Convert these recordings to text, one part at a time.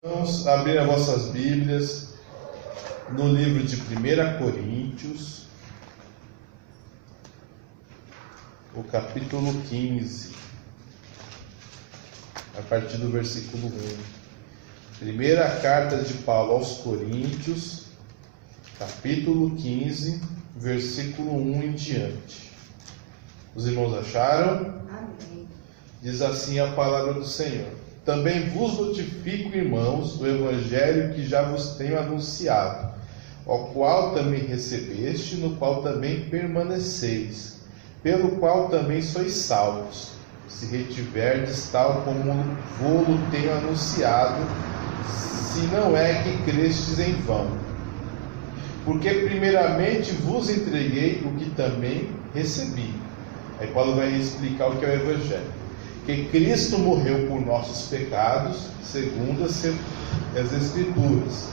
Vamos abrir as vossas Bíblias no livro de 1 Coríntios, o capítulo 15, a partir do versículo 1. Primeira carta de Paulo aos Coríntios, capítulo 15, versículo 1 em diante. Os irmãos acharam? Amém. Diz assim a palavra do Senhor: Também vos notifico, irmãos, o evangelho que já vos tenho anunciado, o qual também recebeste, no qual também permaneceis, pelo qual também sois salvos, se retiverdes tal como vou-lo tenho anunciado, se não é que crestes em vão. Porque primeiramente vos entreguei o que também recebi. Aí Paulo vai explicar o que é o evangelho. Que Cristo morreu por nossos pecados, segundo as Escrituras,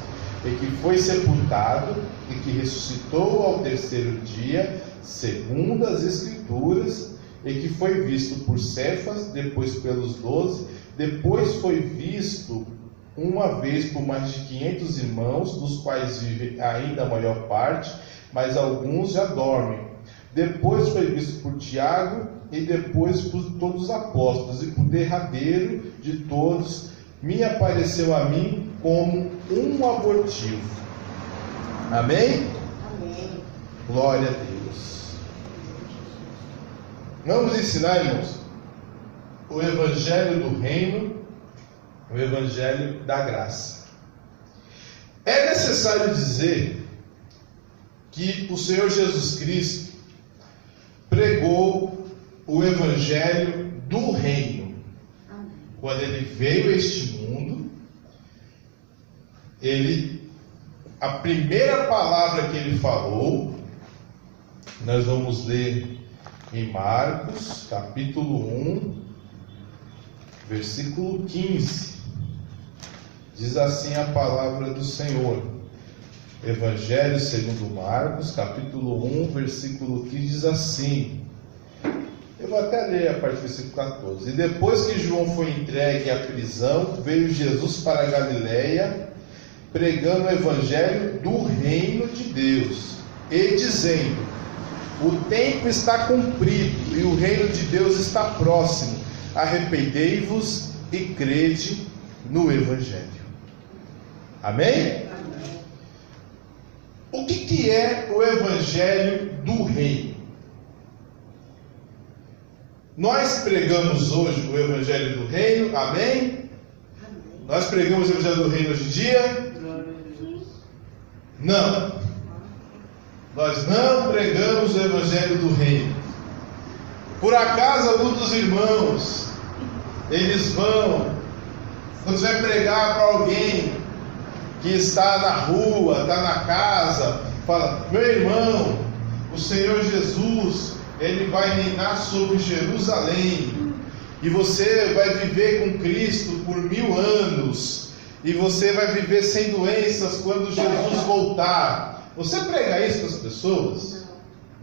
e que foi sepultado, e que ressuscitou ao terceiro dia, segundo as Escrituras, e que foi visto por Cefas, depois pelos 12, depois foi visto uma vez por mais de 500 irmãos, dos quais vive ainda a maior parte, mas alguns já dormem. Depois foi visto por Tiago, e depois por todos os apóstolos, e por derradeiro de todos, me apareceu a mim como um abortivo. Amém? Amém. Glória a Deus. Vamos ensinar, irmãos, o evangelho do reino, o evangelho da graça. É necessário dizer que o Senhor Jesus Cristo pregou o evangelho do reino. Amém. Quando ele veio a este mundo, a primeira palavra que ele falou, nós vamos ler em Marcos, capítulo 1, versículo 15. Diz assim a palavra do Senhor. Evangelho segundo Marcos, capítulo 1, versículo 15, diz assim. Eu vou até ler a partir do versículo 14. E depois que João foi entregue à prisão, veio Jesus para a Galileia, pregando o evangelho do reino de Deus, e dizendo: o tempo está cumprido, e o reino de Deus está próximo. Arrependei-vos e crede no evangelho. Amém? Amém. O que é o evangelho do reino? Nós pregamos hoje o evangelho do reino, amém? Amém. Nós pregamos o evangelho do reino hoje em dia? Não. Nós não pregamos o evangelho do reino. Por acaso algum dos irmãos, eles vão, quando você vai pregar para alguém que está na rua, está na casa, fala: meu irmão, o Senhor Jesus, Ele vai reinar sobre Jerusalém, e você vai viver com Cristo por 1000 anos, e você vai viver sem doenças quando Jesus voltar. Você prega isso para as pessoas?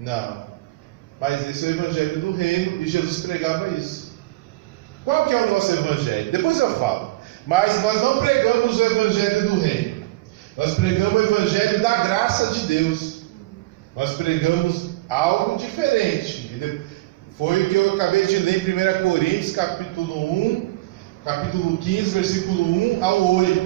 Não. Mas esse é o evangelho do reino, e Jesus pregava isso. Qual que é o nosso evangelho? Depois eu falo. Mas nós não pregamos o evangelho do reino. Nós pregamos o evangelho da graça de Deus. Nós pregamos algo diferente. Foi o que eu acabei de ler em 1 Coríntios, capítulo 15, versículo 1 ao 8,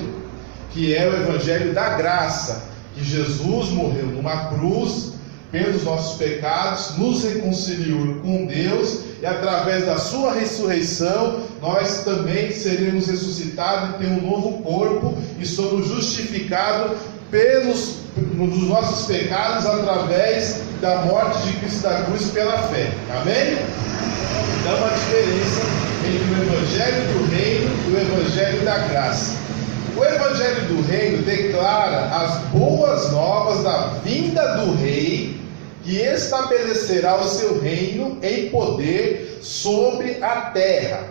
que é o evangelho da graça, que Jesus morreu numa cruz pelos nossos pecados, nos reconciliou com Deus, e através da sua ressurreição nós também seremos ressuscitados e ter um novo corpo, e somos justificados dos nossos pecados através da morte de Cristo da cruz pela fé. Amém? Então, uma diferença entre o evangelho do reino e o evangelho da graça. O evangelho do reino declara as boas novas da vinda do rei, que estabelecerá o seu reino em poder sobre a terra.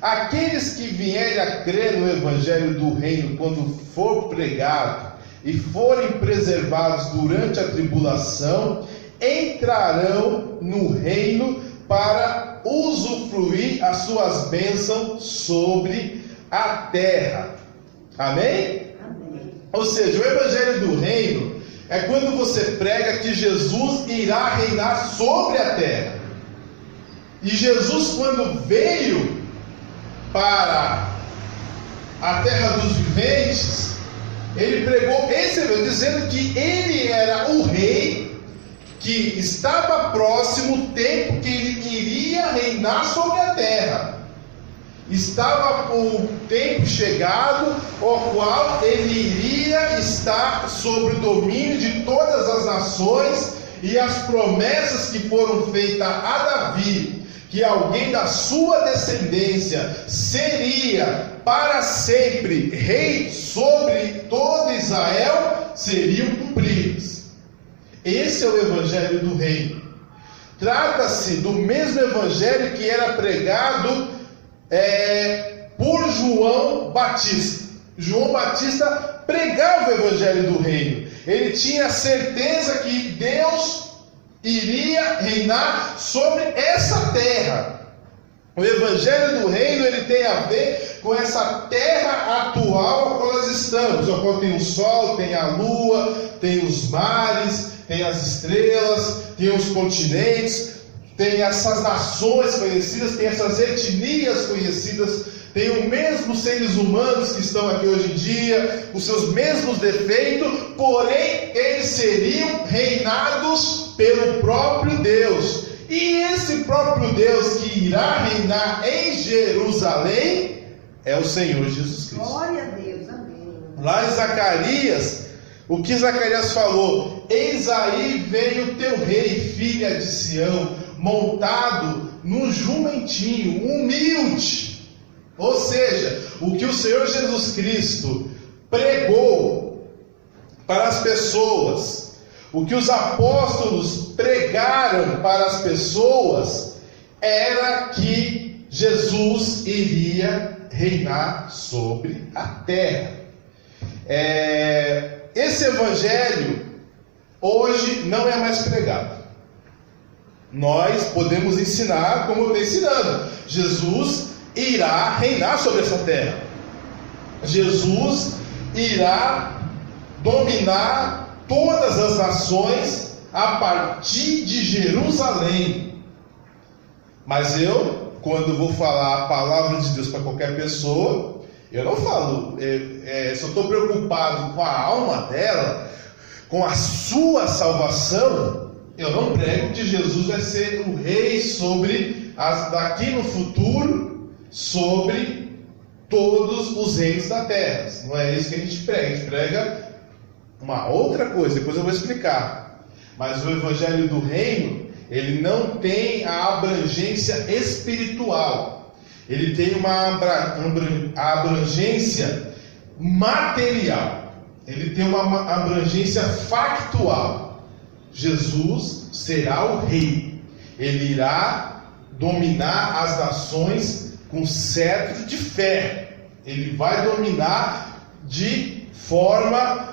Aqueles que vierem a crer no evangelho do reino quando for pregado e forem preservados durante a tribulação, entrarão no reino para usufruir as suas bênçãos sobre a terra. Amém? Amém. Ou seja, o evangelho do reino é quando você prega que Jesus irá reinar sobre a terra. E Jesus, quando veio para a terra dos viventes, ele pregou esse evangelho, dizendo que ele era o rei, que estava próximo o tempo que ele iria reinar sobre a terra. Estava o tempo chegado, ao qual ele iria estar sob o domínio de todas as nações, e as promessas que foram feitas a Davi, que alguém da sua descendência seria para sempre rei sobre todo Israel, seriam cumpridas. Esse é o evangelho do reino. Trata-se do mesmo evangelho que era pregado por João Batista. João Batista pregava o evangelho do reino. Ele tinha certeza que Deus iria reinar sobre essa terra. O evangelho do reino, ele tem a ver com essa terra atual a qual nós estamos, a qual tem o sol, tem a lua, tem os mares, tem as estrelas, tem os continentes, tem essas nações conhecidas, tem essas etnias conhecidas, tem os mesmos seres humanos que estão aqui hoje em dia, os seus mesmos defeitos, porém eles seriam reinados pelo próprio Deus. E esse próprio Deus que irá reinar em Jerusalém é o Senhor Jesus Cristo. Glória a Deus, amém. Lá em Zacarias, o que Zacarias falou? Eis aí vem o teu rei, filha de Sião, montado num jumentinho, humilde. Ou seja, o que o Senhor Jesus Cristo pregou para as pessoas, o que os apóstolos pregaram para as pessoas, era que Jesus iria reinar sobre a terra. Esse evangelho hoje não é mais pregado. Nós podemos ensinar como eu estou ensinando. Jesus irá reinar sobre essa terra. Jesus irá dominar todas as nações a partir de Jerusalém. Mas eu, quando vou falar a palavra de Deus para qualquer pessoa, eu não falo, se eu estou preocupado com a alma dela, com a sua salvação, eu não prego que Jesus vai ser o rei sobre, daqui no futuro, sobre todos os reinos da terra. Não é isso que a gente prega uma outra coisa, depois eu vou explicar. Mas o evangelho do reino, ele não tem a abrangência espiritual, ele tem uma abrangência material, ele tem uma abrangência factual. Jesus será o rei, ele irá dominar as nações com cetro de ferro, ele vai dominar de forma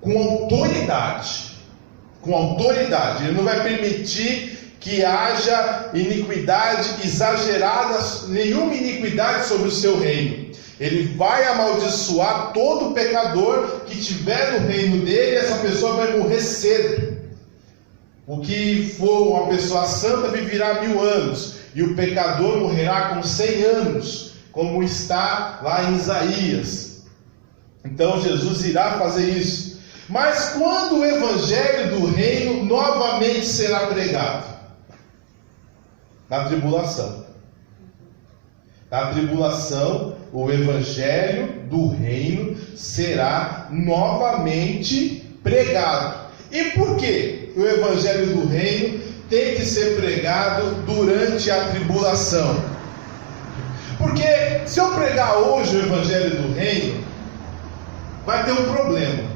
com autoridade. Com autoridade. Ele não vai permitir que haja iniquidade exagerada, nenhuma iniquidade sobre o seu reino. Ele vai amaldiçoar todo pecador que tiver no reino dele, e essa pessoa vai morrer cedo. O que for uma pessoa santa viverá 1000 anos, e o pecador morrerá com 100 anos, como está lá em Isaías. Então Jesus irá fazer isso. Mas quando o evangelho do reino novamente será pregado? Na tribulação. Na tribulação, o evangelho do reino será novamente pregado. E por que o evangelho do reino tem que ser pregado durante a tribulação? Porque se eu pregar hoje o evangelho do reino, vai ter um problema.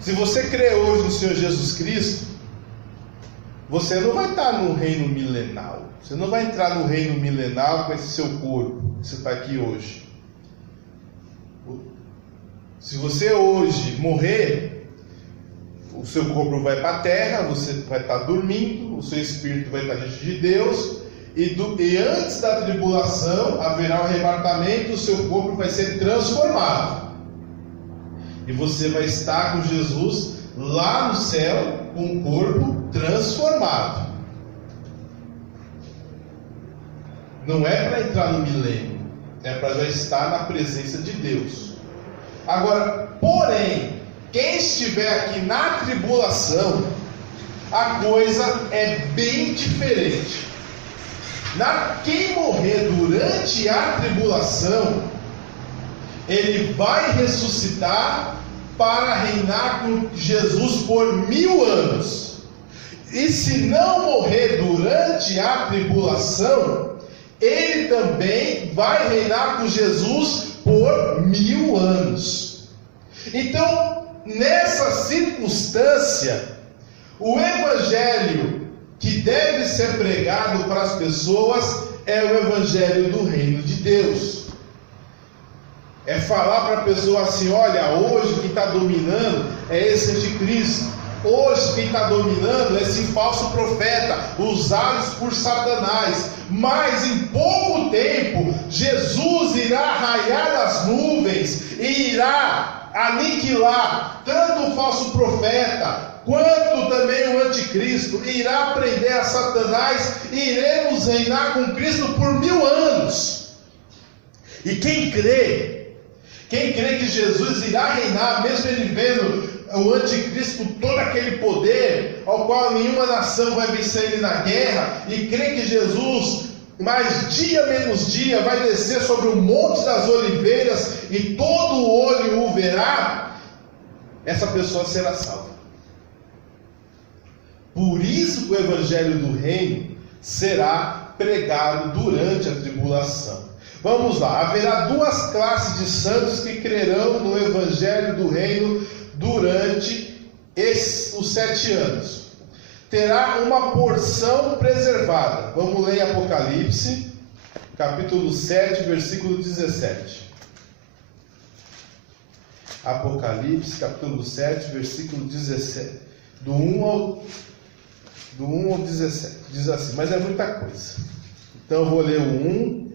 Se você crê hoje no Senhor Jesus Cristo, você não vai estar no reino milenal. Você não vai entrar no reino milenal com esse seu corpo que você está aqui hoje. Se você hoje morrer, o seu corpo vai para a terra, você vai estar dormindo, o seu espírito vai estar diante de Deus, e antes da tribulação haverá um arrebatamento, o seu corpo vai ser transformado. E você vai estar com Jesus lá no céu, com o corpo transformado. Não é para entrar no milênio, é para já estar na presença de Deus. Agora, porém, quem estiver aqui na tribulação, a coisa é bem diferente. Quem morrer durante a tribulação, ele vai ressuscitar para reinar com Jesus por 1000 anos. E se não morrer durante a tribulação, ele também vai reinar com Jesus por 1000 anos. Então, nessa circunstância, o evangelho que deve ser pregado para as pessoas é o evangelho do reino de Deus. É falar para a pessoa assim: olha, hoje quem está dominando é esse anticristo. Hoje quem está dominando é esse falso profeta, usados por Satanás. Mas em pouco tempo, Jesus irá raiar das nuvens e irá aniquilar tanto o falso profeta quanto também o anticristo. Irá prender a Satanás e iremos reinar com Cristo por 1000 anos. E quem crê que Jesus irá reinar, mesmo ele vendo o anticristo com todo aquele poder, ao qual nenhuma nação vai vencer ele na guerra, e crê que Jesus, mais dia menos dia, vai descer sobre o Monte das Oliveiras, e todo o olho o verá, essa pessoa será salva. Por isso que o evangelho do reino será pregado durante a tribulação. Vamos lá, haverá 2 classes de santos que crerão no evangelho do reino durante os 7 anos. Terá uma porção preservada. Vamos ler Apocalipse, capítulo 7, versículo 17. Apocalipse, capítulo 7, versículo 17. Do 1 ao 17. Diz assim, mas é muita coisa. Então eu vou ler o 1.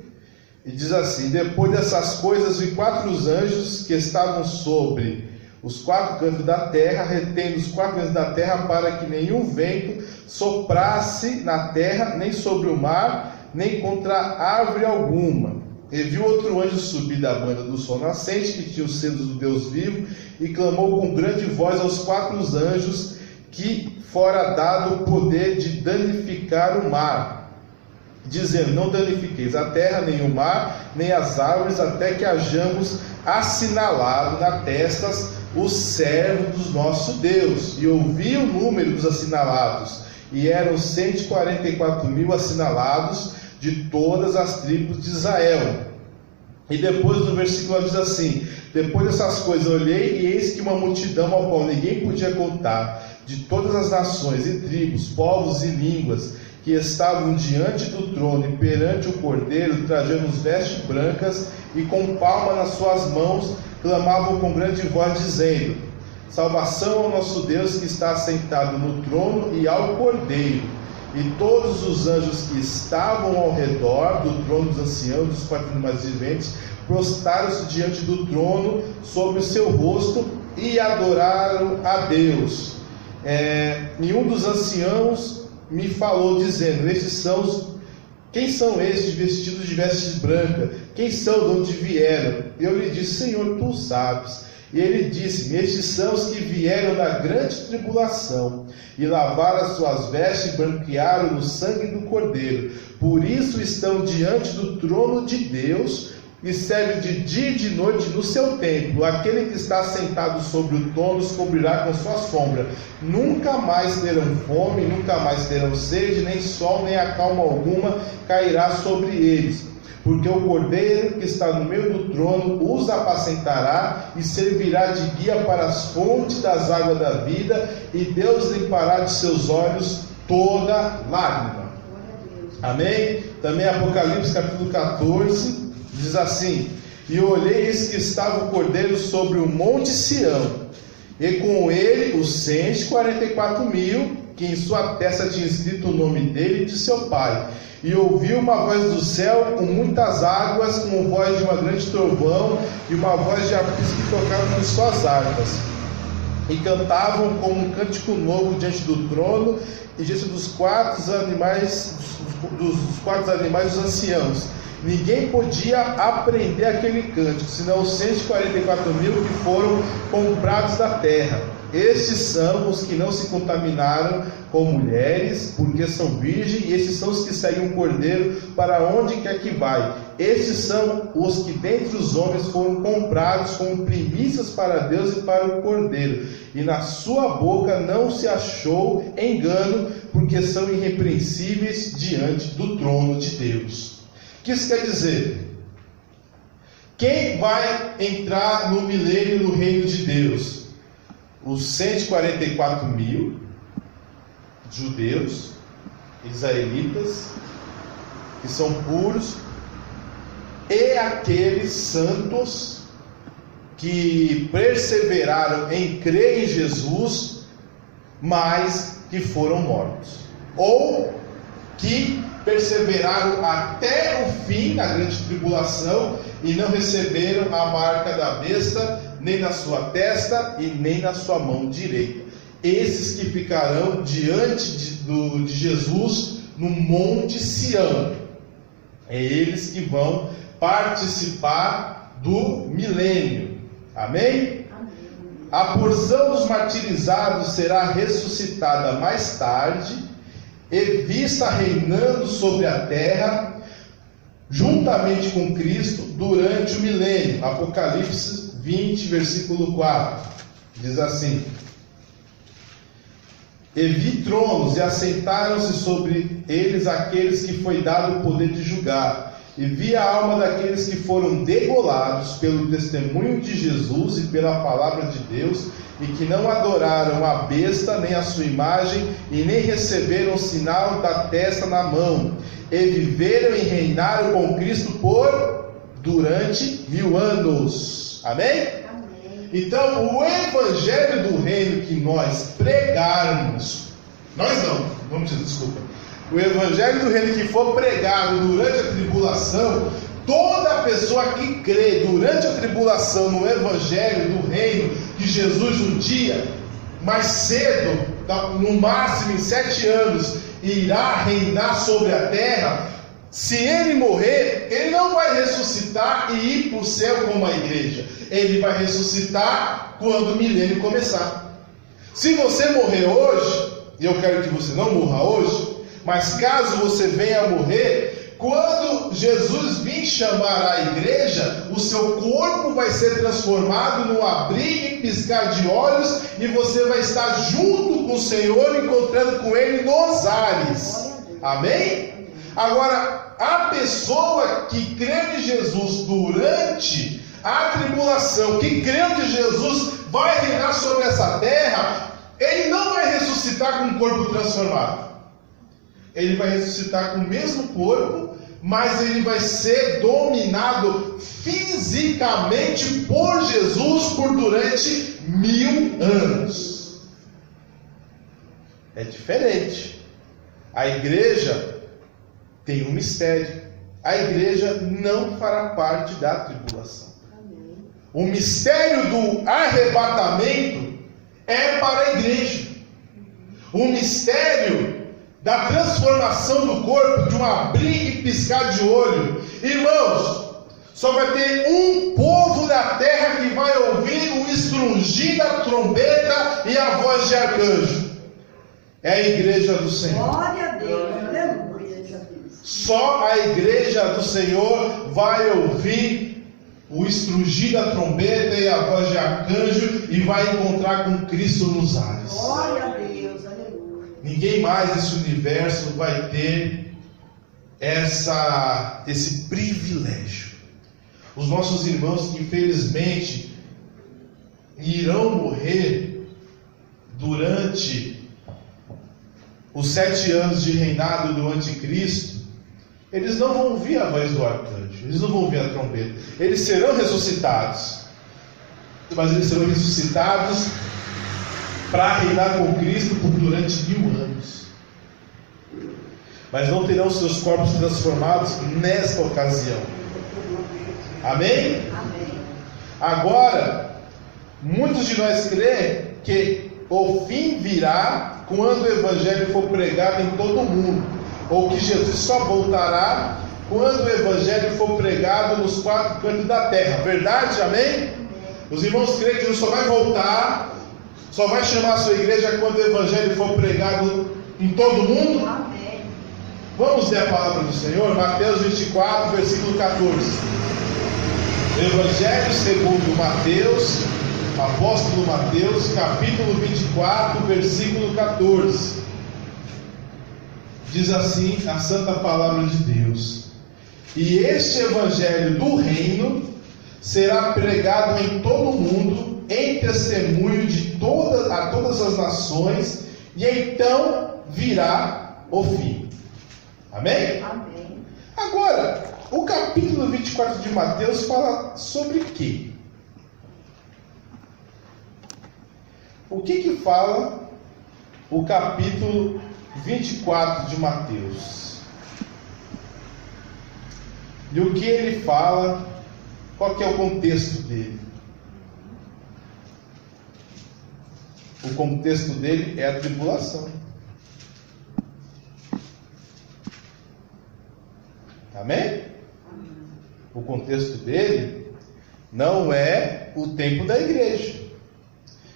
E diz assim: depois dessas coisas vi 4 anjos que estavam sobre os 4 cantos da terra, retendo os 4 cantos da terra, para que nenhum vento soprasse na terra, nem sobre o mar, nem contra árvore alguma. E viu outro anjo subir da banda do sol nascente, que tinha os selos do Deus vivo, e clamou com grande voz aos 4 anjos que fora dado o poder de danificar o mar, dizendo: não danifiqueis a terra, nem o mar, nem as árvores, até que hajamos assinalado na testas os servos do nosso Deus. E ouvi o número dos assinalados, e eram 144.000 assinalados de todas as tribos de Israel. E depois no versículo diz assim: depois dessas coisas olhei, e eis que uma multidão ao qual ninguém podia contar, de todas as nações e tribos, povos e línguas, que estavam diante do trono e perante o Cordeiro, trajando vestes brancas e com palma nas suas mãos, clamavam com grande voz, dizendo: salvação ao nosso Deus, que está assentado no trono, e ao Cordeiro. E todos os anjos que estavam ao redor do trono dos anciãos, dos 4 animais viventes, prostraram-se diante do trono sobre o seu rosto e adoraram a Deus. E um dos anciãos me falou, dizendo: quem são estes vestidos de vestes brancas? Quem são, de onde vieram? Eu lhe disse: Senhor, tu sabes. E ele disse-me: estes são os que vieram da grande tribulação, e lavaram as suas vestes, e branquearam no sangue do Cordeiro. Por isso estão diante do trono de Deus, e servem de dia e de noite no seu templo. Aquele que está sentado sobre o trono os cobrirá com sua sombra. Nunca mais terão fome, nunca mais terão sede, nem sol, nem a calma alguma cairá sobre eles. Porque o Cordeiro que está no meio do trono os apacentará e servirá de guia para as fontes das águas da vida, e Deus limpará de seus olhos toda lágrima. Amém? Também Apocalipse capítulo 14 diz assim: e olhei, eis que estava o Cordeiro sobre o monte Sião, e com ele os 144.000 que em sua testa tinha escrito o nome dele e de seu pai. E ouviu uma voz do céu com muitas águas, como voz de uma grande trovão, e uma voz de harpistas que tocavam com suas harpas. E cantavam como um cântico novo diante do trono e diante dos quatro animais, dos anciãos. Ninguém podia aprender aquele cântico, senão os 144 mil que foram comprados da terra. Estes são os que não se contaminaram com mulheres, porque são virgens, e estes são os que seguem o Cordeiro para onde quer que vai. Estes são os que dentre os homens foram comprados como primícias para Deus e para o Cordeiro. E na sua boca não se achou engano, porque são irrepreensíveis diante do trono de Deus. O que isso quer dizer? Quem vai entrar no milênio no reino de Deus? Os 144 mil judeus, israelitas, que são puros, e aqueles santos que perseveraram em crer em Jesus, mas que foram mortos, ou que perseveraram até o fim na grande tribulação e não receberam a marca da besta, nem na sua testa e nem na sua mão direita. Esses que ficarão diante de Jesus no Monte Sião. É eles que vão participar do milênio. Amém? A porção dos martirizados será ressuscitada mais tarde e vista reinando sobre a terra, juntamente com Cristo, durante o milênio. Apocalipse 20, versículo 4, diz assim: E vi tronos, e assentaram-se sobre eles aqueles que foi dado o poder de julgar. E vi a alma daqueles que foram degolados pelo testemunho de Jesus e pela palavra de Deus, e que não adoraram a besta, nem a sua imagem, e nem receberam o sinal da testa na mão, e viveram e reinaram com Cristo durante 1000 anos. Amém? Amém. Então, o evangelho do reino que nós pregarmos, nós não, vamos dizer, desculpa, o evangelho do reino que for pregado durante a tribulação, toda pessoa que crê durante a tribulação no evangelho do reino, que Jesus um dia, mais cedo, no máximo em 7 anos, irá reinar sobre a terra, se ele morrer, ele não vai ressuscitar e ir para o céu como a igreja. Ele vai ressuscitar quando o milênio começar. Se você morrer hoje, e eu quero que você não morra hoje, mas caso você venha a morrer, quando Jesus vir chamar a igreja, o seu corpo vai ser transformado num abrir e piscar de olhos, e você vai estar junto com o Senhor, encontrando com Ele nos ares. Amém? Agora, a pessoa que crê em Jesus durante a tribulação, que crê que Jesus vai reinar sobre essa terra, ele não vai ressuscitar com um corpo transformado. Ele vai ressuscitar com o mesmo corpo, mas ele vai ser dominado fisicamente por Jesus durante 1000 anos. É diferente. A igreja tem um mistério. A igreja não fará parte da tribulação. Amém. O mistério do arrebatamento é para a igreja. O mistério da transformação do corpo, de um abrir e piscar de olho. Irmãos, só vai ter um povo da terra que vai ouvir o estrungir da trombeta e a voz de arcanjo. É a igreja do Senhor. Glória a Deus. Aleluia. Só a igreja do Senhor vai ouvir o estrugir da trombeta e a voz de arcanjo e vai encontrar com Cristo nos ares. Glória a Deus. Aleluia. Ninguém mais nesse universo vai ter esse privilégio. Os nossos irmãos que infelizmente irão morrer durante os 7 anos de reinado do anticristo, eles não vão ouvir a voz do arcanjo, eles não vão ouvir a trombeta. Eles serão ressuscitados, mas eles serão ressuscitados para reinar com Cristo durante 1000 anos. Mas não terão seus corpos transformados nesta ocasião. Amém? Amém. Agora, muitos de nós creem que o fim virá quando o Evangelho for pregado em todo o mundo, ou que Jesus só voltará quando o Evangelho for pregado nos 4 cantos da terra. Verdade? Amém? Os irmãos creem que Jesus só vai voltar, só vai chamar a sua igreja quando o Evangelho for pregado em todo o mundo? Amém. Vamos ler a palavra do Senhor, Mateus 24, versículo 14. Evangelho segundo Mateus, apóstolo Mateus, capítulo 24, versículo 14. Diz assim a santa palavra de Deus: e este evangelho do reino será pregado em todo o mundo, em testemunho a todas as nações, e então virá o fim. Amém? Amém. Agora, o capítulo 24 de Mateus fala sobre quê? O que fala o capítulo 24 de Mateus? E o que ele fala? Qual que é o contexto dele? O contexto dele é a tribulação. Amém? O contexto dele não é o tempo da igreja,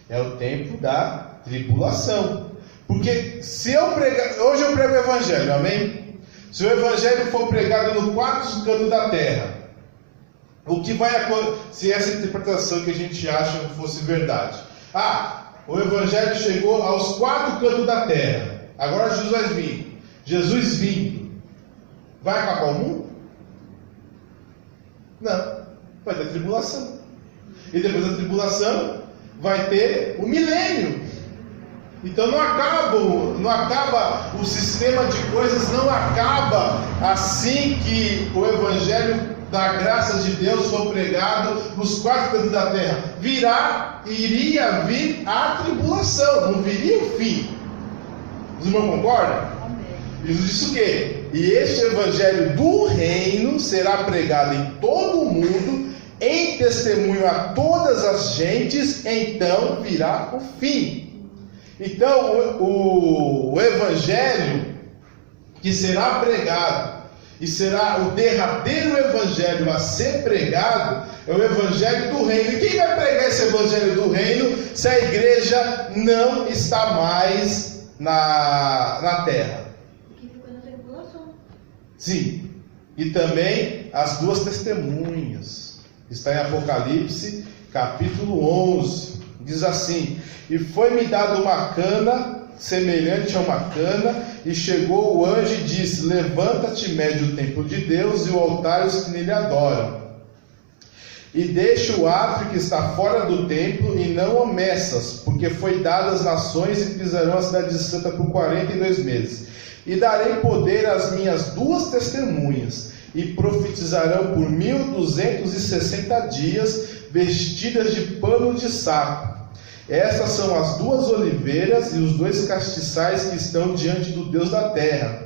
é o tempo da tribulação. Porque se eu pregar, hoje eu prego o evangelho, amém? Se o evangelho for pregado no 4 cantos da terra, o que vai acontecer se essa interpretação que a gente acha fosse verdade? O evangelho chegou aos 4 cantos da terra, agora Jesus vai vir. Jesus vindo, vai acabar o mundo? Não, vai ter tribulação. E depois da tribulação vai ter o milênio. Então não acaba o sistema de coisas, não acaba assim que o evangelho da graça de Deus for pregado nos 4 cantos da terra. Iria vir a tribulação, não viria o fim. Os irmãos concordam? Jesus disse o quê? E este evangelho do reino será pregado em todo o mundo, em testemunho a todas as gentes, então virá o fim. Então, o evangelho que será pregado, e será o derradeiro evangelho a ser pregado, é o evangelho do reino. E quem vai pregar esse evangelho do reino se a igreja não está mais na terra? Que ficou na tribulação. Sim, e também as 2 testemunhas. Está em Apocalipse, capítulo 11. Diz assim: e foi-me dado uma cana, semelhante a uma cana, e chegou o anjo e disse: levanta-te, mede o templo de Deus e o altar e os que nele adoram. E deixa o átrio que está fora do templo, e não o meças, porque foi dado às nações e pisarão a cidade santa por 42 meses. E darei poder às minhas 2 testemunhas, e profetizarão por 1260 dias, vestidas de pano de saco. Essas são as 2 oliveiras e os 2 castiçais que estão diante do Deus da terra.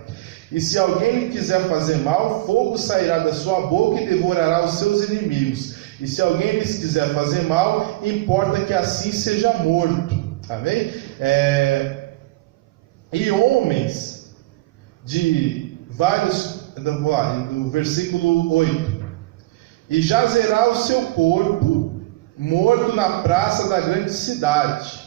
E se alguém lhe quiser fazer mal, fogo sairá da sua boca e devorará os seus inimigos. E se alguém lhes quiser fazer mal, importa que assim seja morto. Amém? E homens de vários... Vamos lá, no versículo 8. E jazerá o seu corpo morto na praça da grande cidade.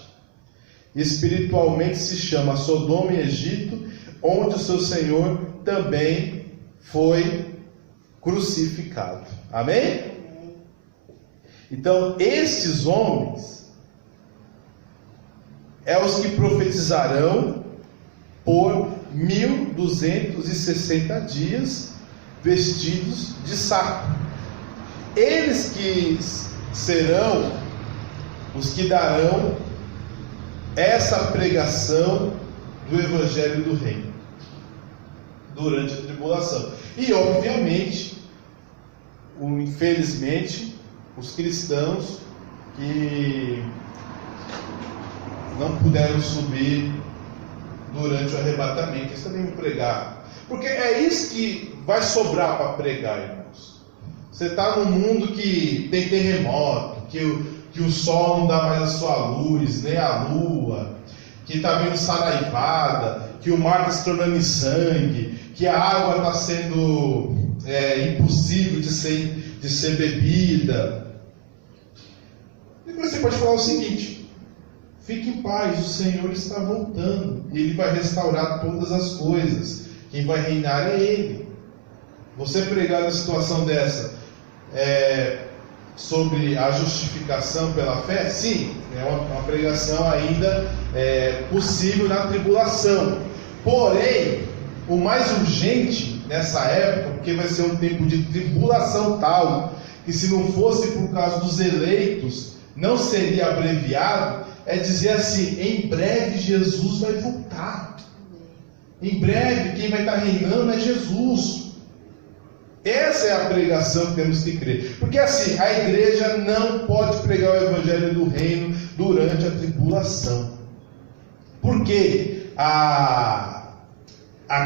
Espiritualmente se chama Sodoma e Egito, onde o seu Senhor também foi crucificado. Amém? Então, estes homens é os que profetizarão por 1260 dias, vestidos de saco. Eles que serão os que darão essa pregação do Evangelho do Reino durante a tribulação. E obviamente, infelizmente, os cristãos que não puderam subir durante o arrebatamento. Eles também vão pregar. Porque é isso que vai sobrar para pregar, irmãos. Você está num mundo que tem terremoto, que o sol não dá mais a sua luz, nem a lua, que está vindo saraivada, que o mar está se tornando em sangue, que a água está sendo impossível de ser bebida. E você pode falar o seguinte: fique em paz, o Senhor está voltando, e Ele vai restaurar todas as coisas. Quem vai reinar é Ele. Você pregar na situação dessa sobre a justificação pela fé, sim, é uma pregação ainda possível na tribulação. Porém, o mais urgente nessa época, porque vai ser um tempo de tribulação tal, que se não fosse por causa dos eleitos, não seria abreviado, é dizer assim: em breve Jesus vai voltar. Em breve quem vai estar reinando é Jesus. Essa é a pregação que temos que crer. Porque assim, a igreja não pode pregar o evangelho do reino durante a tribulação. Porque a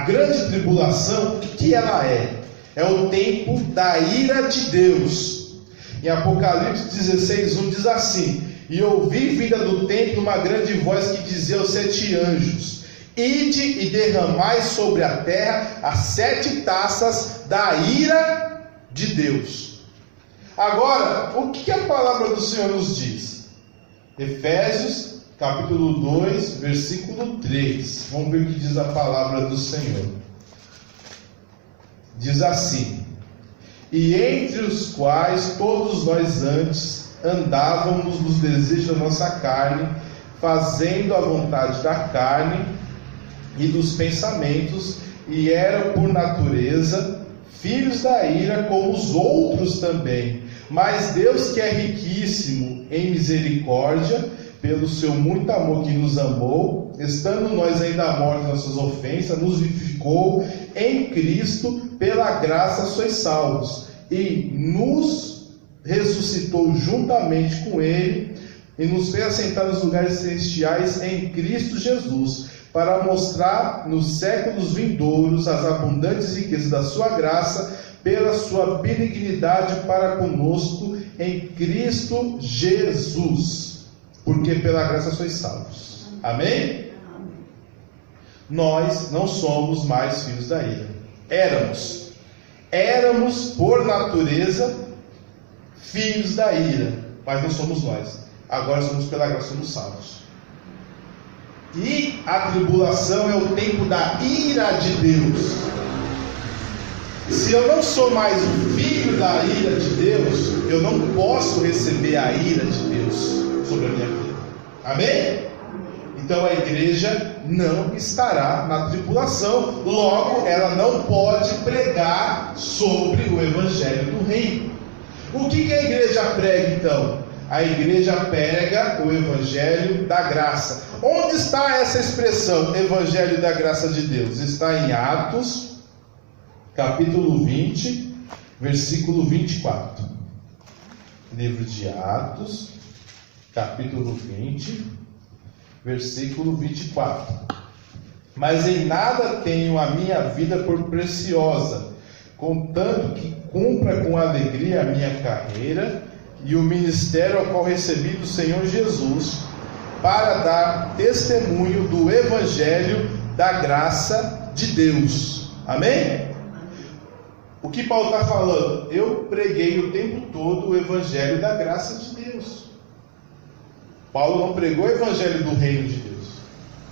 grande tribulação, o que ela é? É o tempo da ira de Deus. Em Apocalipse 16:1 diz assim: e ouvi vinda do templo uma grande voz que dizia aos 7 anjos: ide e derramai sobre a terra as 7 taças da ira de Deus. Agora, o que a palavra do Senhor nos diz? Efésios capítulo 2, versículo 3. Vamos ver o que diz a palavra do Senhor. Diz assim: e entre os quais todos nós antes andávamos nos desejos da nossa carne, fazendo a vontade da carne e dos pensamentos, e eram por natureza filhos da ira como os outros também. Mas Deus, que é riquíssimo em misericórdia, pelo seu muito amor que nos amou, estando nós ainda mortos nas nossas ofensas, nos vivificou em Cristo, pela graça sois salvos, e nos ressuscitou juntamente com Ele, e nos fez assentar nos lugares celestiais em Cristo Jesus, para mostrar nos séculos vindouros as abundantes riquezas da sua graça, pela sua benignidade para conosco em Cristo Jesus, porque pela graça sois salvos. Amém? Nós não somos mais filhos da ira. Éramos por natureza filhos da ira, mas não somos nós. Agora somos pela graça, somos salvos. E a tribulação é o tempo da ira de Deus. Se eu não sou mais o filho da ira de Deus, eu não posso receber a ira de Deus sobre a minha vida. Amém? Então a igreja não estará na tribulação, logo ela não pode pregar sobre o evangelho do reino. O que a igreja prega então? A igreja prega o evangelho da graça. Onde está essa expressão, evangelho da graça de Deus? Está em Atos, capítulo 20, versículo 24. Livro de Atos, capítulo 20, versículo 24. Mas em nada tenho a minha vida por preciosa, contanto que cumpra com alegria a minha carreira e o ministério ao qual recebi do Senhor Jesus, para dar testemunho do evangelho da graça de Deus. Amém? O que Paulo está falando? Eu preguei o tempo todo o evangelho da graça de Deus. Paulo não pregou o evangelho do reino de Deus,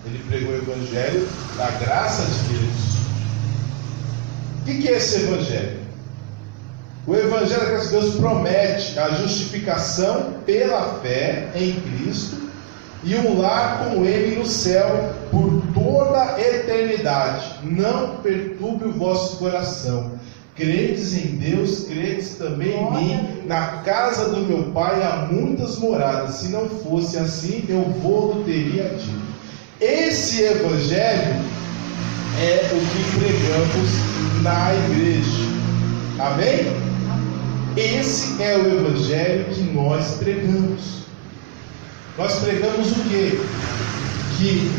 ele pregou o evangelho da graça de Deus. O que é esse evangelho? O evangelho da graça de Deus promete a justificação pela fé em Cristo e um lar com Ele no céu por toda a eternidade. Não perturbe o vosso coração. Credes em Deus, credes também em mim. Na casa do meu Pai há muitas moradas. Se não fosse assim, eu vou teria dito. Esse evangelho é o que pregamos na igreja. Amém? Esse é o evangelho que nós pregamos. Nós pregamos o quê? Que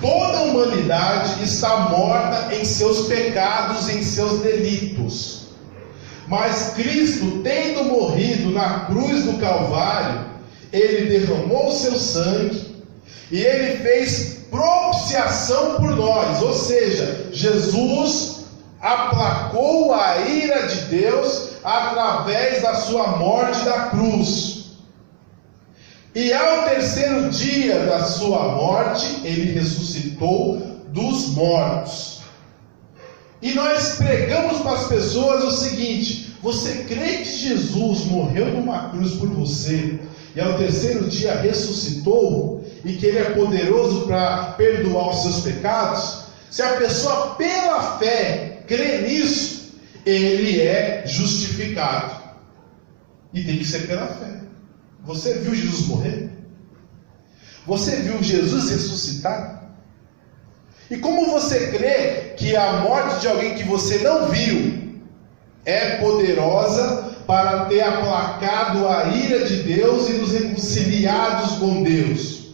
toda a humanidade está morta em seus pecados, em seus delitos. Mas Cristo, tendo morrido na cruz do Calvário, Ele derramou o seu sangue e Ele fez propiciação por nós. Ou seja, Jesus aplacou a ira de Deus através da sua morte da cruz. E ao terceiro dia da sua morte, Ele ressuscitou dos mortos. E nós pregamos para as pessoas o seguinte: você crê que Jesus morreu numa cruz por você e ao terceiro dia ressuscitou, e que Ele é poderoso para perdoar os seus pecados? Se a pessoa pela fé crê nisso, ele é justificado. E tem que ser pela fé. Você viu Jesus morrer? Você viu Jesus ressuscitar? E como você crê que a morte de alguém que você não viu é poderosa para ter aplacado a ira de Deus e nos reconciliados com Deus?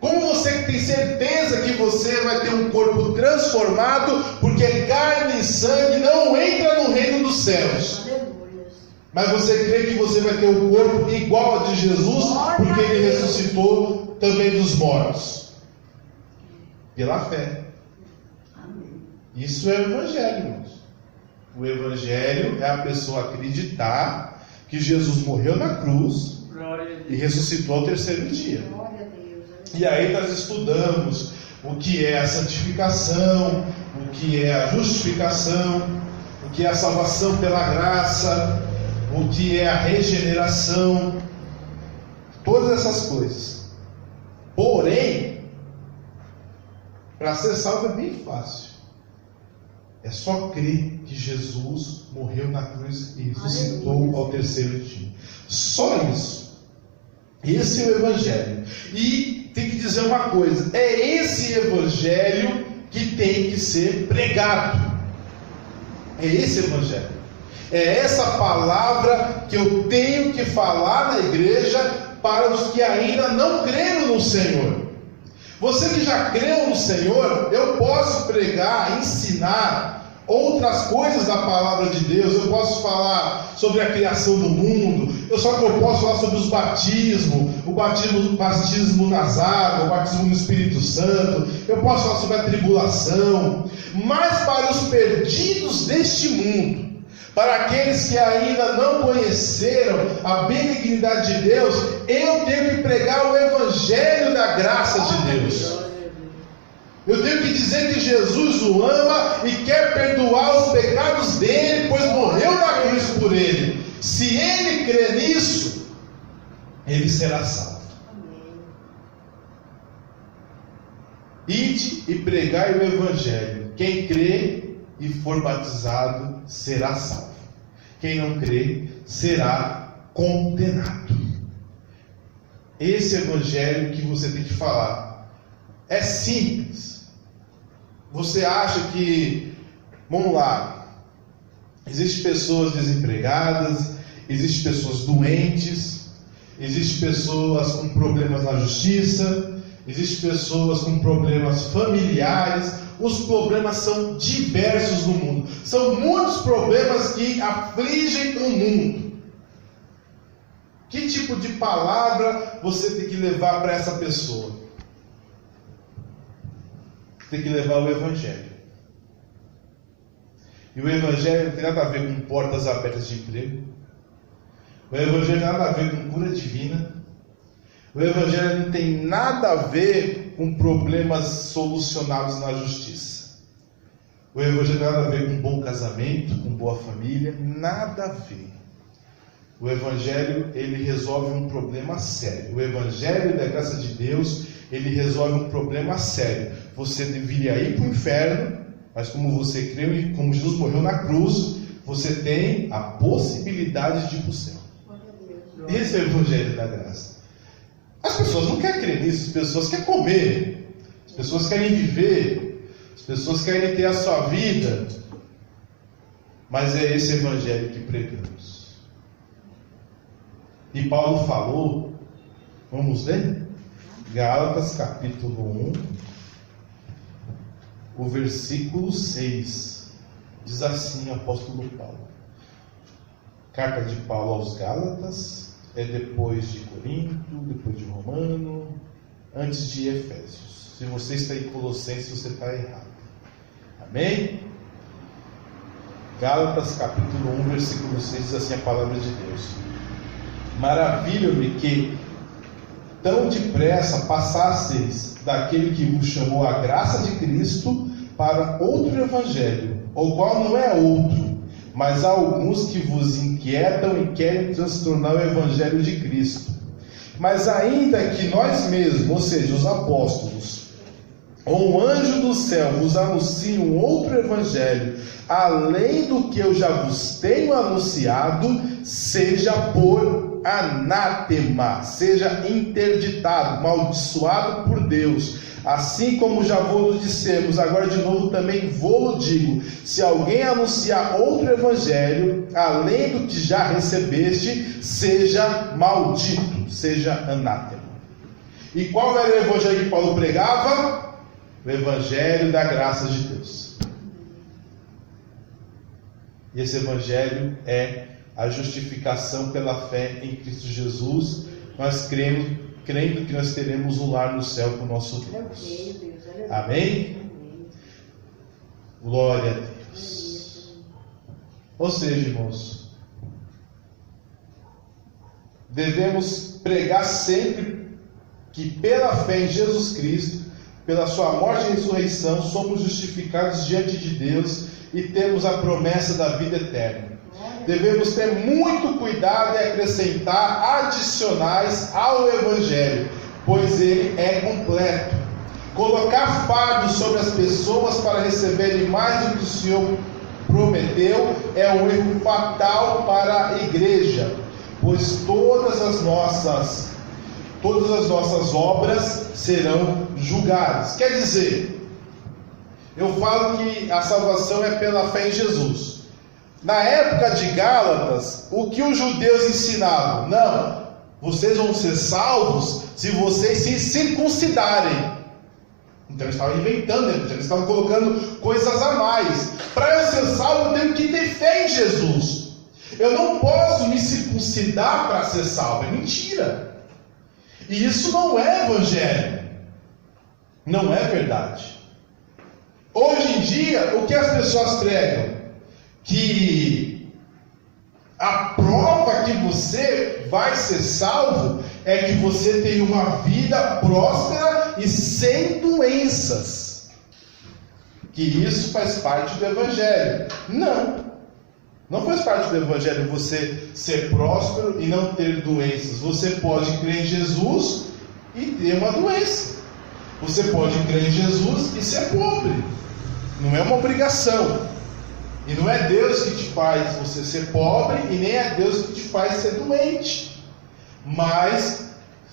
Como você tem certeza que você vai ter um corpo transformado, porque carne e sangue não entra no reino dos céus? Mas você crê que você vai ter um corpo igual ao de Jesus, porque Ele ressuscitou também dos mortos? Pela fé. Isso é o Evangelho, irmãos. O Evangelho é a pessoa acreditar que Jesus morreu na cruz e ressuscitou ao terceiro dia. E aí nós estudamos o que é a santificação, o que é a justificação, o que é a salvação pela graça, o que é a regeneração, todas essas coisas. Porém, para ser salvo é bem fácil. É só crer que Jesus morreu na cruz e ressuscitou ao terceiro dia. Só isso. Esse é o Evangelho. E tem que dizer uma coisa: é esse Evangelho que tem que ser pregado. É esse Evangelho. É essa palavra que eu tenho que falar na igreja para os que ainda não creram no Senhor. Você que já creu no Senhor, eu posso pregar, ensinar outras coisas da palavra de Deus. Eu posso falar sobre a criação do mundo. Eu posso falar sobre os batismos, o batismo nas águas, o batismo no Espírito Santo. Eu posso falar sobre a tribulação. Mas para os perdidos deste mundo, para aqueles que ainda não conheceram a benignidade de Deus, eu tenho que pregar o Evangelho da graça de Deus. Eu tenho que dizer que Jesus o ama e quer perdoar os pecados dele, pois morreu na cruz por ele. Se ele crê nisso, ele será salvo. Ide e pregai o Evangelho. Quem crê e for batizado será salvo. Quem não crê será condenado. Esse Evangelho que você tem que falar é simples. Você acha que, vamos lá, existem pessoas desempregadas, existem pessoas doentes, existem pessoas com problemas na justiça, existem pessoas com problemas familiares. Os problemas são diversos no mundo. São muitos problemas que afligem o mundo. Que tipo de palavra você tem que levar para essa pessoa? Tem que levar o Evangelho. E o Evangelho não tem nada a ver com portas abertas de emprego. O Evangelho não tem nada a ver com cura divina. O Evangelho não tem nada a ver com problemas solucionados na justiça. O Evangelho não tem nada a ver com bom casamento, com boa família, nada a ver. O Evangelho, ele resolve um problema sério. O Evangelho da graça de Deus, ele resolve um problema sério. Você deveria ir para o inferno, mas como você creu e como Jesus morreu na cruz, você tem a possibilidade de ir para o céu. Esse é o Evangelho da graça. As pessoas não querem crer nisso, as pessoas querem comer, as pessoas querem viver, as pessoas querem ter a sua vida, mas é esse Evangelho que pregamos. E Paulo falou Vamos ler? Gálatas capítulo 1, o versículo 6. Diz assim o apóstolo Paulo. Carta de Paulo aos Gálatas, é depois de Corinto, depois de Romano, antes de Efésios. Se você está em Colossenses, você está errado. Amém? Gálatas capítulo 1, versículo 6, diz assim a palavra de Deus. Maravilha-me que tão depressa passasseis daquele que vos chamou a graça de Cristo para outro evangelho, o qual não é outro, mas há alguns que vos inquietam e querem transtornar o evangelho de Cristo. Mas ainda que nós mesmos, ou seja, os apóstolos, ou um anjo do céu vos anuncie um outro evangelho, além do que eu já vos tenho anunciado, seja por anátema, seja interditado, maldiçoado por Deus. Assim como já vos dissemos, agora de novo também vou digo: se alguém anunciar outro evangelho, além do que já recebeste, seja maldito, seja anátema. E qual era o evangelho que Paulo pregava? O evangelho da graça de Deus. E esse evangelho é a justificação pela fé em Cristo Jesus. Nós crendo que nós teremos um lar no céu com o nosso Deus. Amém? Glória a Deus. Ou seja, irmãos, devemos pregar sempre que pela fé em Jesus Cristo, pela sua morte e ressurreição, somos justificados diante de Deus e temos a promessa da vida eterna. Devemos ter muito cuidado em acrescentar adicionais ao Evangelho, pois ele é completo. Colocar fardo sobre as pessoas para receberem mais do que o Senhor prometeu é um erro fatal para a igreja, pois todas as nossas obras serão julgadas. Quer dizer, eu falo que a salvação é pela fé em Jesus. Na época de Gálatas, o que os judeus ensinavam? Não, vocês vão ser salvos se vocês se circuncidarem. Então eles estavam inventando, eles estavam colocando coisas a mais. Para eu ser salvo, eu tenho que ter fé em Jesus. Eu não posso me circuncidar para ser salvo. É mentira. E isso não é evangelho. Não é verdade. Hoje em dia, o que as pessoas pregam? Que a prova que você vai ser salvo é que você tem uma vida próspera e sem doenças. Que isso faz parte do Evangelho. Não faz parte do Evangelho você ser próspero e não ter doenças. Você pode crer em Jesus e ter uma doença. Você pode crer em Jesus e ser pobre. Não é uma obrigação. E não é Deus que te faz você ser pobre e nem é Deus que te faz ser doente. Mas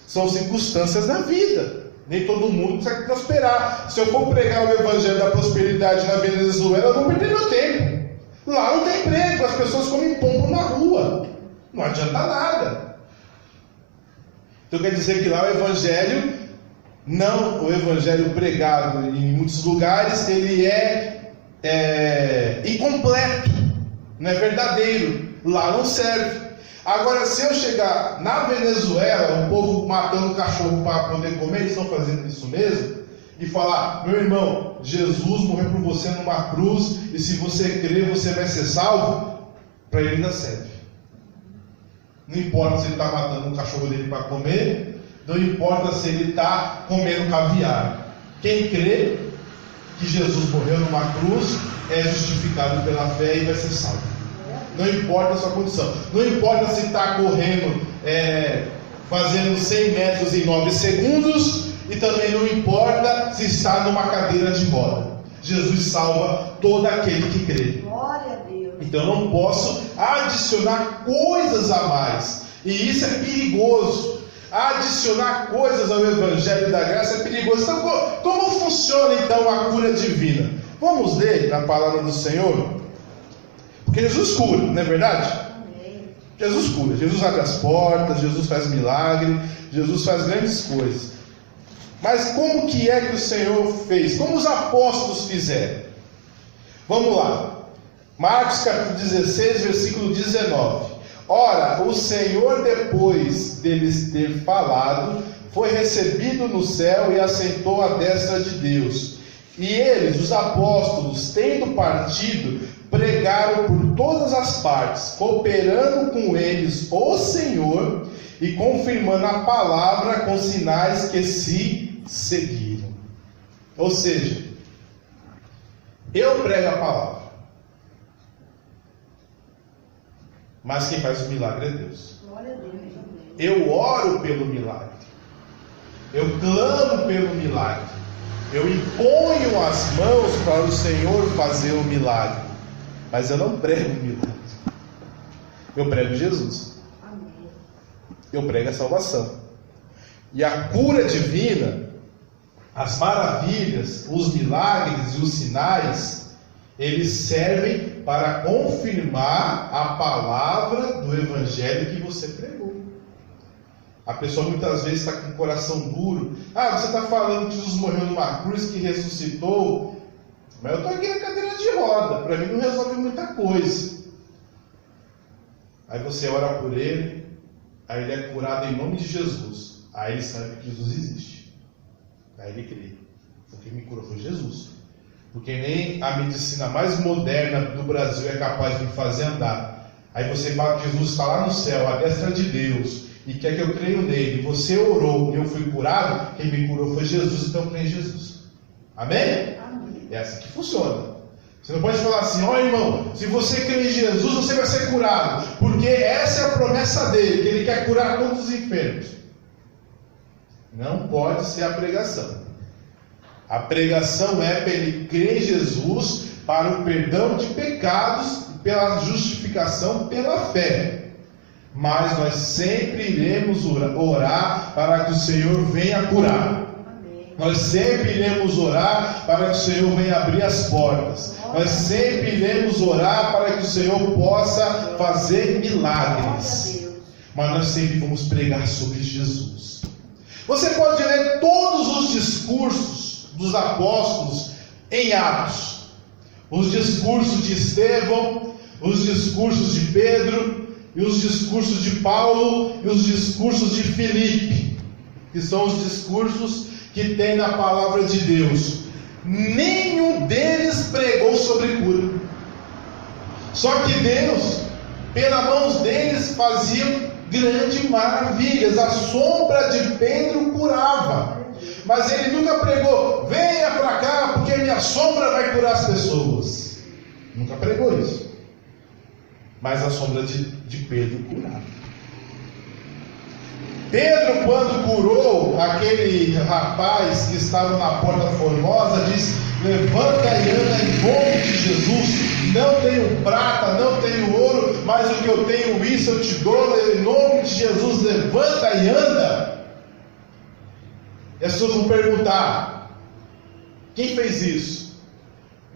são circunstâncias da vida. Nem todo mundo consegue prosperar. Se eu for pregar o evangelho da prosperidade na Venezuela, eu vou perder meu tempo. Lá não tem emprego, as pessoas comem pombo na rua. Não adianta nada. Então quer dizer que lá o evangelho pregado em muitos lugares, ele é incompleto, não é verdadeiro. Lá não serve. Agora, se eu chegar na Venezuela, o povo matando cachorro para poder comer, eles estão fazendo isso mesmo, e falar: meu irmão, Jesus morreu por você numa cruz, e se você crer, você vai ser salvo, para ele ainda serve. Não importa se ele está matando um cachorro dele para comer, não importa se ele está comendo caviar. Quem crê que Jesus morreu numa cruz é justificado pela fé e vai ser salvo. Não importa a sua condição. Não importa se está correndo, fazendo 100 metros em 9 segundos, e também não importa se está numa cadeira de roda. Jesus salva todo aquele que crê. Glória a Deus. Então eu não posso adicionar coisas a mais. E isso é perigoso. Adicionar coisas ao Evangelho da Graça é perigoso. Então, como funciona então a cura divina? Vamos ler na palavra do Senhor? Porque Jesus cura, não é verdade? Amém. Jesus cura, Jesus abre as portas, Jesus faz milagre, Jesus faz grandes coisas. Mas como que é que o Senhor fez? Como os apóstolos fizeram? Vamos lá. Marcos capítulo 16, versículo 19. Ora, o Senhor, depois deles ter falado, foi recebido no céu e assentou à destra de Deus. E eles, os apóstolos, tendo partido, pregaram por todas as partes, cooperando com eles o Senhor e confirmando a palavra com sinais que se seguiram. Ou seja, eu prego a palavra, mas quem faz o milagre é Deus. Glória a Deus. Eu oro pelo milagre, eu clamo pelo milagre, eu imponho as mãos para o Senhor fazer o milagre, mas eu não prego o milagre. Eu prego Jesus. Amém. Eu prego a salvação. E a cura divina, as maravilhas, os milagres e os sinais, eles servem para confirmar a palavra do Evangelho que você pregou. A pessoa muitas vezes está com o coração duro. Ah, você está falando que Jesus morreu numa cruz, que ressuscitou, mas eu estou aqui na cadeira de roda, para mim não resolve muita coisa. Aí você ora por ele, aí ele é curado em nome de Jesus. Aí ele sabe que Jesus existe. Aí ele crê. Porque quem me curou foi Jesus. Porque nem a medicina mais moderna do Brasil é capaz de me fazer andar. Aí você fala que Jesus está lá no céu, à destra de Deus, e quer que eu creia nele. Você orou e eu fui curado, quem me curou foi Jesus, então eu creio em Jesus. Amém? Amém. É assim que funciona. Você não pode falar assim: ó irmão, se você crê em Jesus, você vai ser curado. Porque essa é a promessa dele, que ele quer curar todos os enfermos. Não pode ser a pregação. A pregação é para ele crer em Jesus para o perdão de pecados e pela justificação pela fé. Mas nós sempre iremos orar para que o Senhor venha curar. Nós sempre iremos orar para que o Senhor venha abrir as portas. Nós sempre iremos orar para que o Senhor possa fazer milagres. Mas nós sempre vamos pregar sobre Jesus. Você pode ler todos os discursos dos apóstolos em Atos. Os discursos de Estevão, os discursos de Pedro, e os discursos de Paulo, e os discursos de Filipe, que são os discursos que tem na palavra de Deus. Nenhum deles pregou sobre cura. Só que Deus, pelas mãos deles, fazia grandes maravilhas. A sombra de Pedro curava. Mas ele nunca pregou: venha para cá, porque minha sombra vai curar as pessoas. Nunca pregou isso. Mas a sombra de Pedro curava. Pedro, quando curou aquele rapaz que estava na Porta Formosa, disse: levanta e anda em nome de Jesus. Não tenho prata, não tenho ouro, mas o que eu tenho, isso eu te dou. Em nome de Jesus, levanta e anda. E as pessoas vão perguntar: quem fez isso?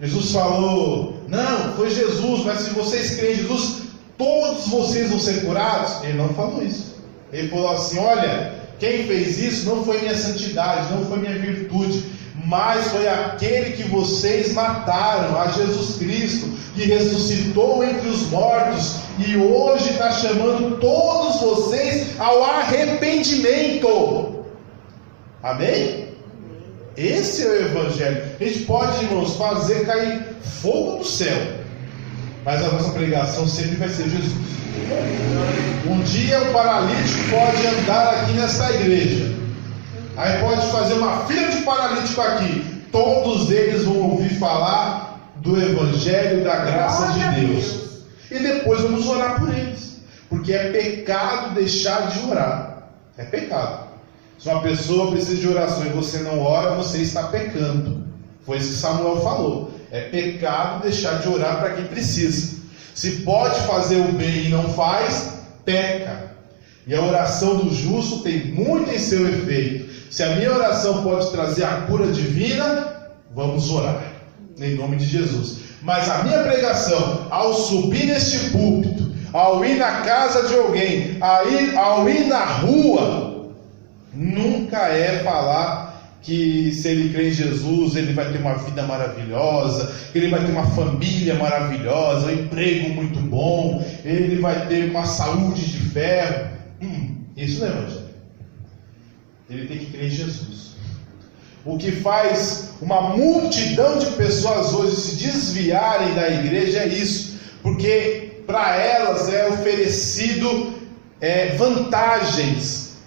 Jesus falou: não, foi Jesus, mas se vocês creem em Jesus, todos vocês vão ser curados. Ele não falou isso. Ele falou assim: olha, quem fez isso não foi minha santidade, não foi minha virtude, mas foi aquele que vocês mataram, a Jesus Cristo, que ressuscitou entre os mortos e hoje está chamando todos vocês ao arrependimento. Amém? Esse é o Evangelho. A gente pode, irmãos, fazer cair fogo do céu, mas a nossa pregação sempre vai ser Jesus. Um dia o paralítico pode andar aqui nesta igreja, aí pode fazer uma fila de paralítico aqui, todos eles vão ouvir falar do Evangelho da graça de Deus, e depois vamos orar por eles, porque é pecado deixar de orar. É pecado. Se uma pessoa precisa de oração e você não ora, você está pecando. Foi isso que Samuel falou. É pecado deixar de orar para quem precisa. Se pode fazer o bem e não faz, peca. E a oração do justo tem muito em seu efeito. Se a minha oração pode trazer a cura divina, vamos orar, em nome de Jesus. Mas a minha pregação, ao subir neste púlpito, ao ir na casa de alguém, ao ir na rua, nunca é falar que se ele crê em Jesus, ele vai ter uma vida maravilhosa, ele vai ter uma família maravilhosa, um emprego muito bom, ele vai ter uma saúde de ferro. Isso não é evangelho. Ele tem que crer em Jesus. O que faz uma multidão de pessoas hoje se desviarem da igreja é isso, porque para elas é oferecido vantagens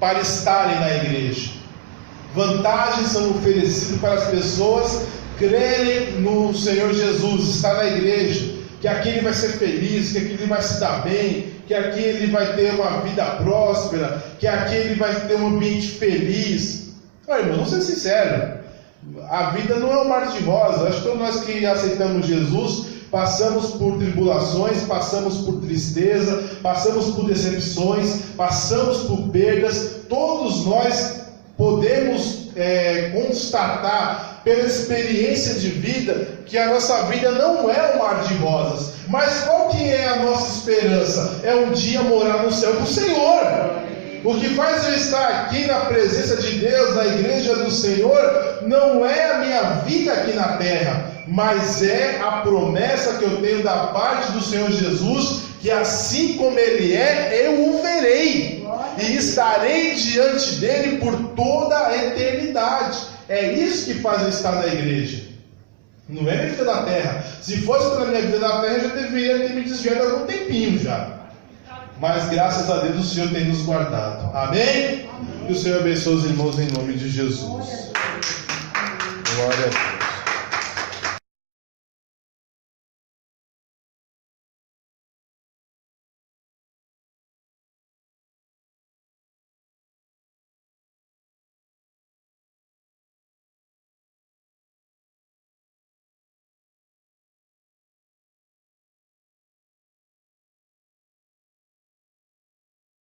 para estarem na igreja. Vantagens são oferecidas para as pessoas crerem no Senhor Jesus, estar na igreja, que aqui ele vai ser feliz, que aqui ele vai se dar bem, que aqui ele vai ter uma vida próspera, que aqui ele vai ter um ambiente feliz. Olha, irmão, vamos ser sinceros, a vida não é um mar de rosas. Acho que todos nós que aceitamos Jesus passamos por tribulações, passamos por tristeza, passamos por decepções, passamos por perdas. Todos nós podemos constatar pela experiência de vida que a nossa vida não é um mar de rosas. Mas qual que é a nossa esperança? É um dia morar no céu com o Senhor. O que faz eu estar aqui na presença de Deus, na igreja do Senhor, não é a minha vida aqui na terra, mas é a promessa que eu tenho da parte do Senhor Jesus, que assim como Ele é, eu o verei, e estarei diante dEle por toda a eternidade. É isso que faz eu estar na igreja. Não é minha vida na terra. Se fosse pela minha vida na terra, eu já deveria ter me desviado há algum tempinho já. Mas graças a Deus o Senhor tem nos guardado. Amém? Que o Senhor abençoe os irmãos em nome de Jesus. Glória a Deus.